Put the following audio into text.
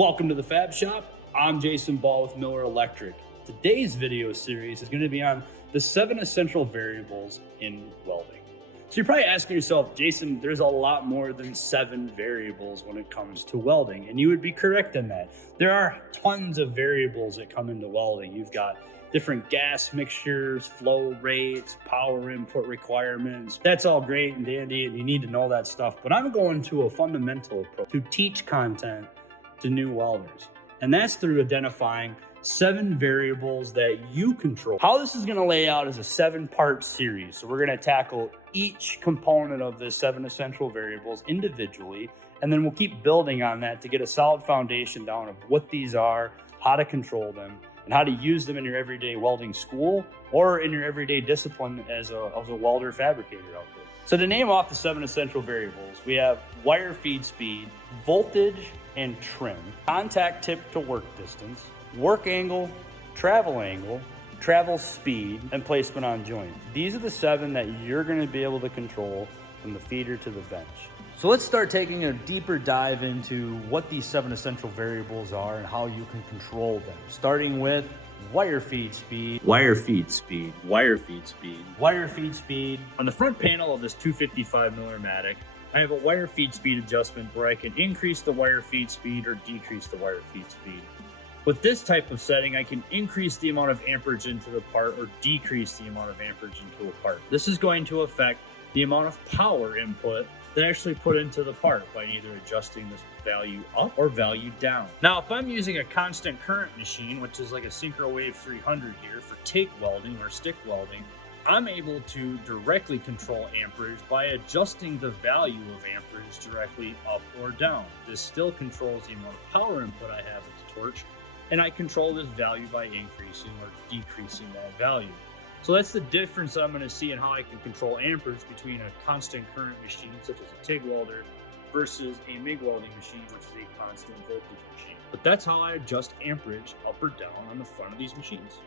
Welcome to the Fab Shop. I'm Jason Ball with Miller Electric. Today's video series is going to be on the 7 essential variables in welding. So you're probably asking yourself, Jason, there's a lot more than 7 variables when it comes to welding. And you would be correct in that. There are tons of variables that come into welding. You've got different gas mixtures, flow rates, power input requirements. That's all great and dandy, and you need to know that stuff. But I'm going to a fundamental approach to teach content to new welders. And that's through identifying 7 variables that you control. How this is gonna lay out is a 7-part series. So we're gonna tackle each component of the 7 essential variables individually, and then we'll keep building on that to get a solid foundation down of what these are, how to control them, and how to use them in your everyday welding school or in your everyday discipline as a welder fabricator out there. So to name off the 7 essential variables, we have wire feed speed, voltage and trim, contact tip to work distance, work angle, travel speed, and placement on joint. These are the 7 that you're going to be able to control from the feeder to the bench. So let's start taking a deeper dive into what these 7 essential variables are and how you can control them. Starting with wire feed speed. On the front panel of this 255 Miller-Matic, I have a wire feed speed adjustment where I can increase the wire feed speed or decrease the wire feed speed. With this type of setting, I can increase the amount of amperage into the part or decrease the amount of amperage into a part. This is going to affect the amount of power input that I actually put into the part by either adjusting this value up or value down. Now, if I'm using a constant current machine, which is like a Synchro Wave 300 here for Tig welding or stick welding, I'm able to directly control amperage by adjusting the value of amperage directly up or down. This still controls the amount of power input I have with the torch, and I control this value by increasing or decreasing that value. So that's the difference that I'm going to see in how I can control amperage between a constant current machine, such as a Tig welder, versus a MIG welding machine, which is a constant voltage machine. But that's how I adjust amperage up or down on the front of these machines.